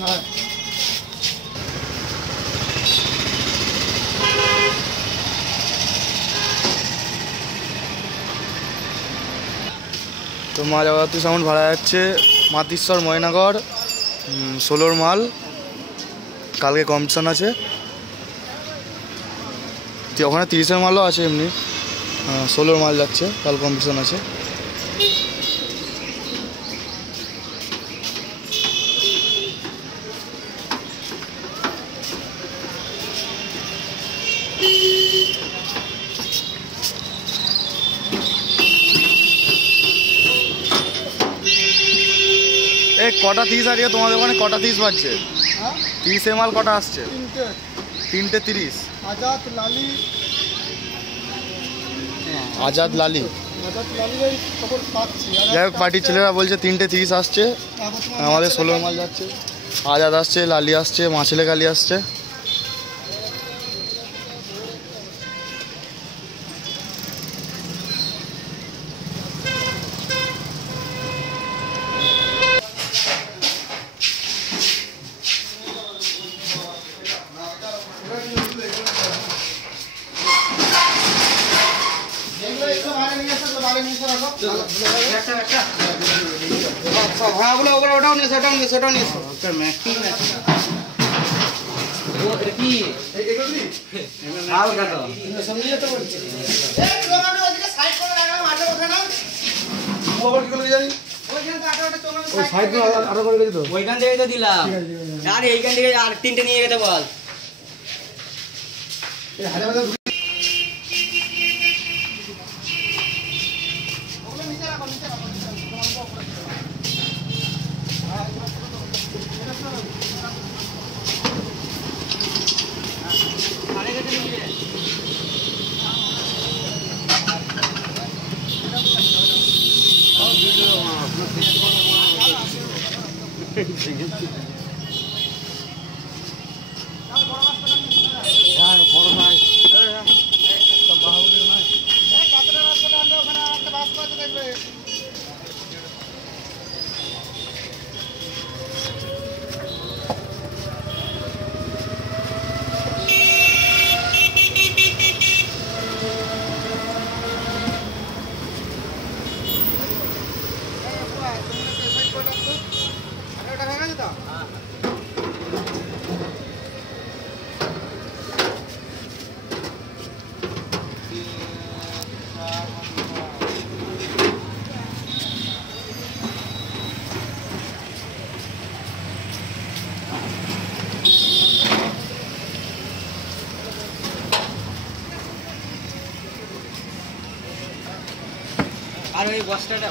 হ্যাঁ তো মা জগদ্ধাত্রী সাউন্ড ভাড়া যাচ্ছে মাতিশ্বর ময়নাগর 16 মাল। কালকে কম্পিটিশন আছে, ওখানে 30 মালও আছে, এমনি 16 মাল যাচ্ছে, কাল কম্পিটিশন আছে। কটা 30 আজকে তোমাদের ওখানে কটা 30 বাজছে? 30 মাল কটা আসছে? 3টে 30। আজাদ লালি যাই হোক, পার্টির ছেলেরা বলছে 3টে 30 আসছে, আমাদের 16 মাল যাচ্ছে। আজাদ আসছে, লালি আসছে, মাছেলে কালি আসছে। ওটাও নিয়ে ওইখান থেকে তো দিলাম, আর এইখান থেকে আর 3টে নিয়ে যেতে বল। আর ওই বস্তাটা